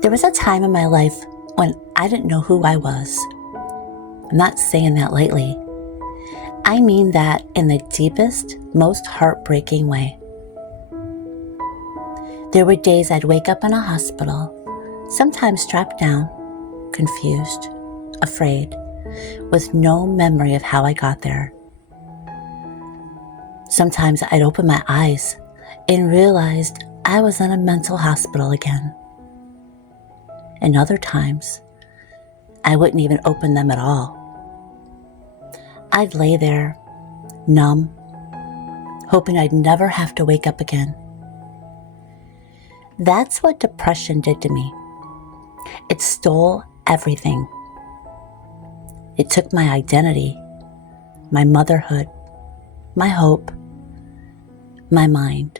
There was a time in my life when I didn't know who I was. I'm not saying that lightly. I mean that in the deepest, most heartbreaking way. There were days I'd wake up in a hospital, sometimes strapped down, confused, afraid, with no memory of how I got there. Sometimes I'd open my eyes and realized I was in a mental hospital again. And other times, I wouldn't even open them at all. I'd lay there, numb, hoping I'd never have to wake up again. That's what depression did to me. It stole everything. It took my identity, my motherhood, my hope, my mind.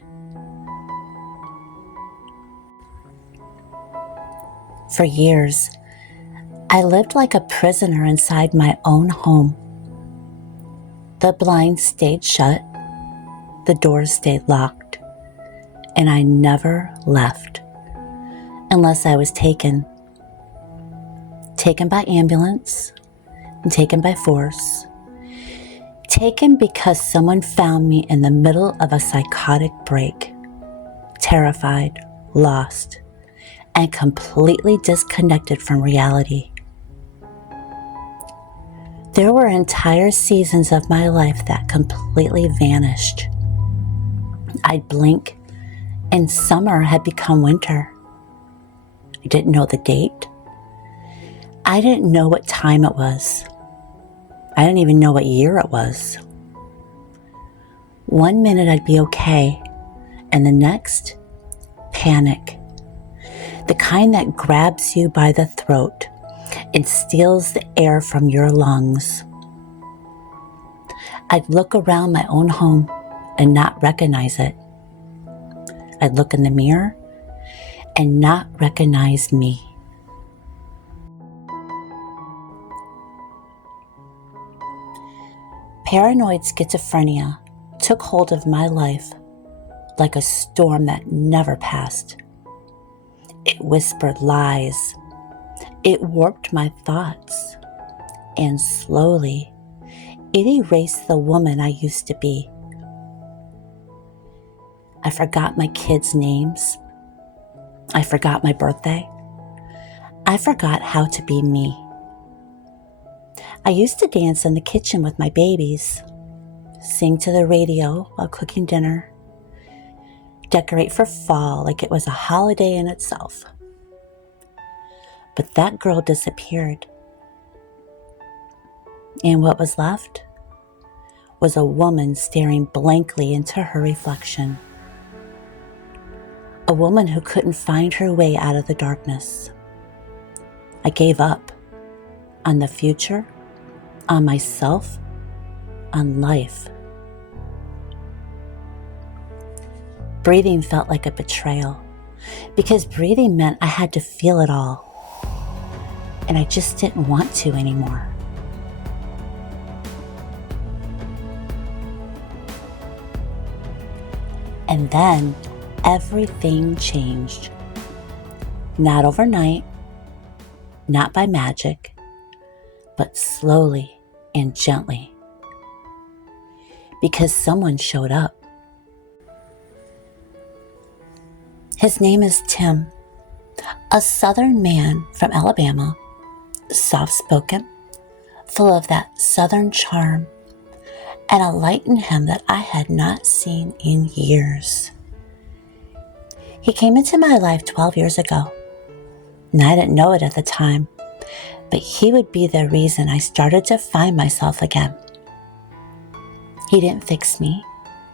For years, I lived like a prisoner inside my own home. The blinds stayed shut, the doors stayed locked, and I never left unless I was taken by ambulance, and taken by force, taken because someone found me in the middle of a psychotic break, terrified, lost, and completely disconnected from reality. There were entire seasons of my life that completely vanished. I'd blink, and summer had become winter. I didn't know the date. I didn't know what time it was. I didn't even know what year it was. One minute I'd be okay, and the next, panic. The kind that grabs you by the throat and steals the air from your lungs. I'd look around my own home and not recognize it. I'd look in the mirror and not recognize me. Paranoid schizophrenia took hold of my life like a storm that never passed. It whispered lies. It warped my thoughts. And slowly, it erased the woman I used to be. I forgot my kids' names. I forgot my birthday. I forgot how to be me. I used to dance in the kitchen with my babies, sing to the radio while cooking dinner, decorate for fall like it was a holiday in itself. But that girl disappeared. And what was left was a woman staring blankly into her reflection. A woman who couldn't find her way out of the darkness. I gave up on the future, on myself, on life. Breathing felt like a betrayal, because breathing meant I had to feel it all, and I just didn't want to anymore. And then everything changed. Not overnight, not by magic, but slowly and gently. Because someone showed up. His name is Tim, a Southern man from Alabama, soft-spoken, full of that Southern charm, and a light in him that I had not seen in years. He came into my life 12 years ago, and I didn't know it at the time, but he would be the reason I started to find myself again. He didn't fix me.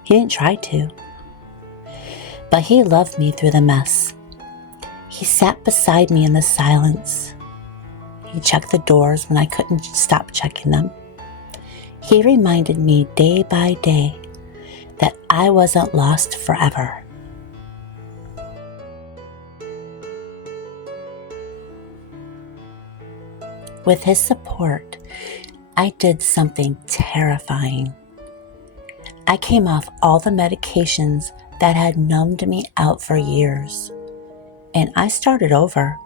He didn't try to. But he loved me through the mess. He sat beside me in the silence. He checked the doors when I couldn't stop checking them. He reminded me day by day that I wasn't lost forever. With his support, I did something terrifying. I came off all the medications that had numbed me out for years, and I started over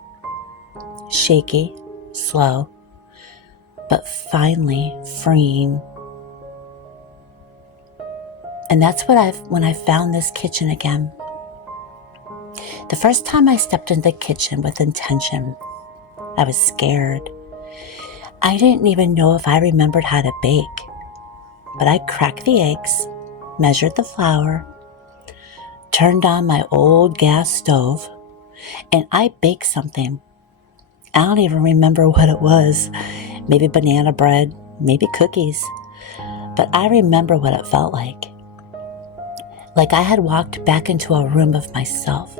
shaky, slow, but finally freeing. And that's when I found this kitchen again. The first time I stepped into the kitchen with intention, I was scared. I didn't even know if I remembered how to bake, but I cracked the eggs, measured the flour, turned on my old gas stove, and I baked something. I don't even remember what it was. Maybe banana bread, maybe cookies. But I remember what it felt like. Like I had walked back into a room of myself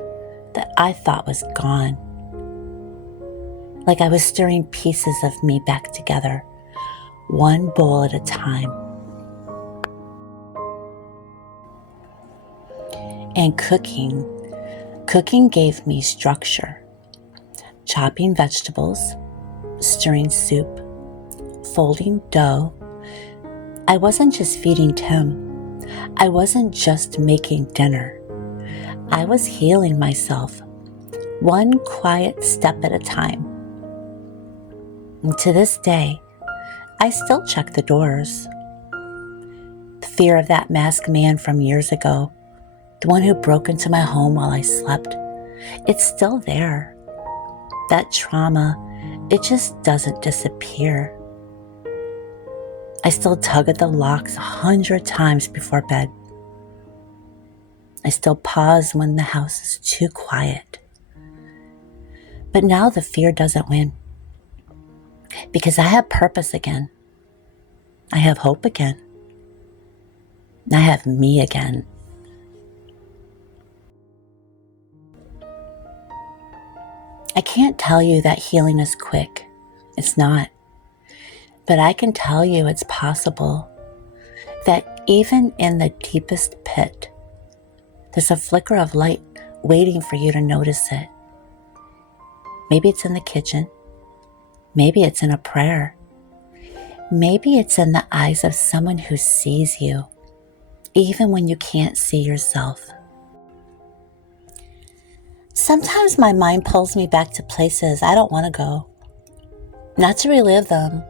that I thought was gone. Like I was stirring pieces of me back together, one bowl at a time. And cooking gave me structure. Chopping vegetables, stirring soup, folding dough. I wasn't just feeding Tim. I wasn't just making dinner. I was healing myself, one quiet step at a time. And to this day, I still check the doors. The fear of that masked man from years ago, the one who broke into my home while I slept, it's still there. That trauma, it just doesn't disappear. I still tug at the locks 100 times before bed. I still pause when the house is too quiet. But now the fear doesn't win. Because I have purpose again. I have hope again. I have me again. I can't tell you that healing is quick. It's not. But I can tell you it's possible. That even in the deepest pit, there's a flicker of light waiting for you to notice it. Maybe it's in the kitchen. Maybe it's in a prayer. Maybe it's in the eyes of someone who sees you, even when you can't see yourself. Sometimes my mind pulls me back to places I don't want to go. Not to relive them.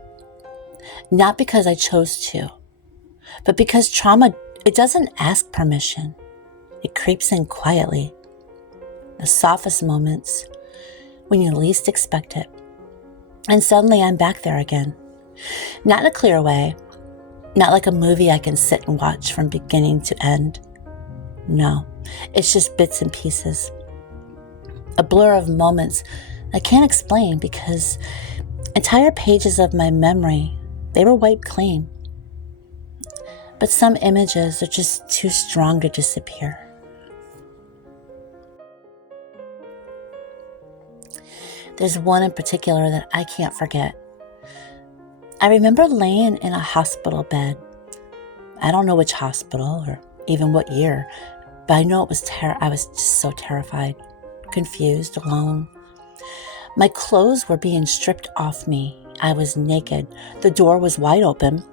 Not because I chose to, but because trauma, it doesn't ask permission. It creeps in quietly. The softest moments, when you least expect it. And suddenly I'm back there again. Not in a clear way. Not like a movie I can sit and watch from beginning to end. No, it's just bits and pieces. A blur of moments I can't explain because entire pages of my memory, they were wiped clean. But some images are just too strong to disappear. There's one in particular that I can't forget. I remember laying in a hospital bed. I don't know which hospital or even what year, but I know it was I was just so terrified, confused, alone. My clothes were being stripped off me. I was naked. The door was wide open.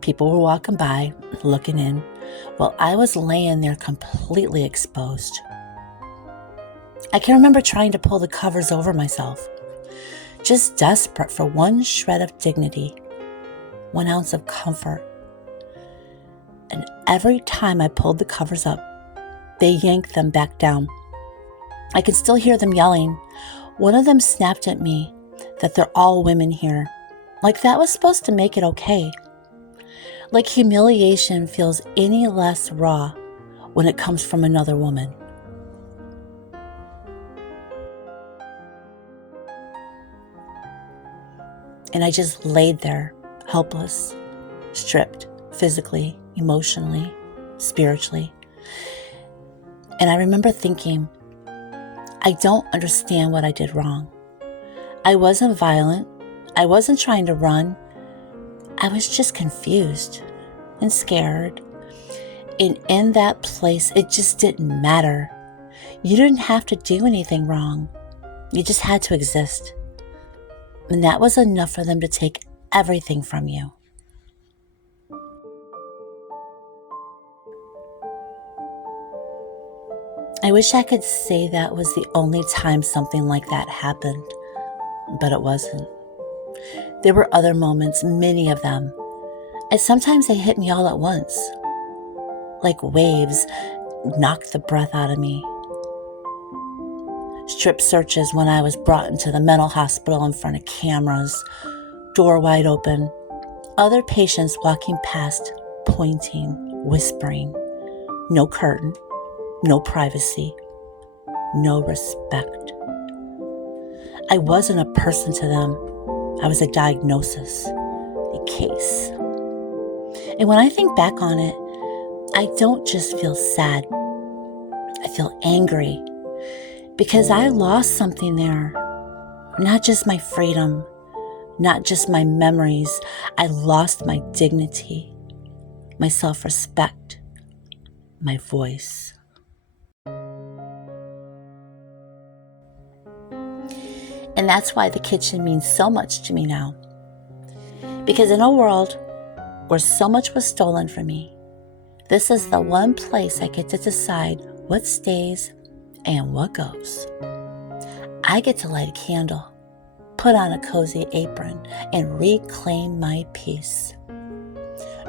People were walking by, looking in, while I was laying there completely exposed. I can remember trying to pull the covers over myself, just desperate for one shred of dignity, 1 ounce of comfort. And every time I pulled the covers up, they yanked them back down. I can still hear them yelling. One of them snapped at me that they're all women here, like that was supposed to make it okay. Like humiliation feels any less raw when it comes from another woman. And I just laid there, helpless, stripped, physically, emotionally, spiritually. And I remember thinking, I don't understand what I did wrong. I wasn't violent. I wasn't trying to run. I was just confused and scared. And in that place, it just didn't matter. You didn't have to do anything wrong. You just had to exist. And that was enough for them to take everything from you. I wish I could say that was the only time something like that happened. but it wasn't. There were other moments, many of them, and sometimes they hit me all at once, like waves knocked the breath out of me. Strip searches when I was brought into the mental hospital in front of cameras, door wide open, other patients walking past, pointing, whispering, no curtain, no privacy, no respect. I wasn't a person to them. I was a diagnosis, a case. And when I think back on it, I don't just feel sad. I feel angry because I lost something there. Not just my freedom, not just my memories. I lost my dignity, my self-respect, my voice. And that's why the kitchen means so much to me now. Because in a world where so much was stolen from me, this is the one place I get to decide what stays and what goes. I get to light a candle, put on a cozy apron, and reclaim my peace.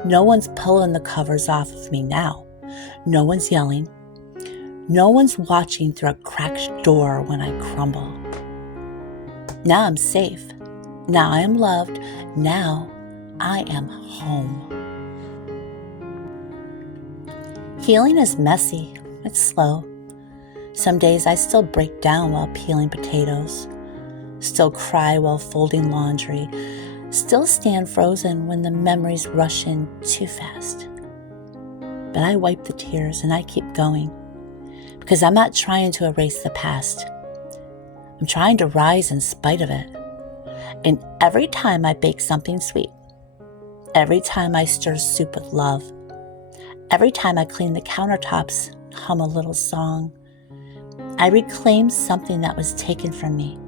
No one's pulling the covers off of me now. No one's yelling. No one's watching through a cracked door when I crumble. Now I'm safe. Now I am loved. Now I am home. Healing is messy. It's slow. Some days I still break down while peeling potatoes, still cry while folding laundry, still stand frozen when the memories rush in too fast. But I wipe the tears and I keep going because I'm not trying to erase the past. I'm trying to rise in spite of it. And every time I bake something sweet, every time I stir soup with love, every time I clean the countertops, hum a little song, I reclaim something that was taken from me.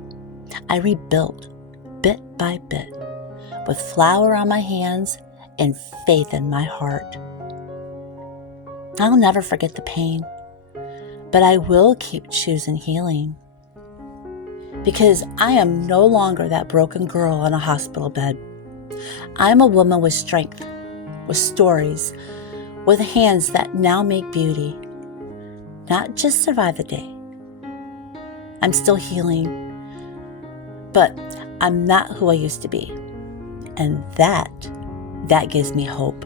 I rebuilt bit by bit with flour on my hands and faith in my heart. I'll never forget the pain, but I will keep choosing healing. Because I am no longer that broken girl on a hospital bed. I'm a woman with strength, with stories, with hands that now make beauty, not just survive the day. I'm still healing, but I'm not who I used to be. And that gives me hope.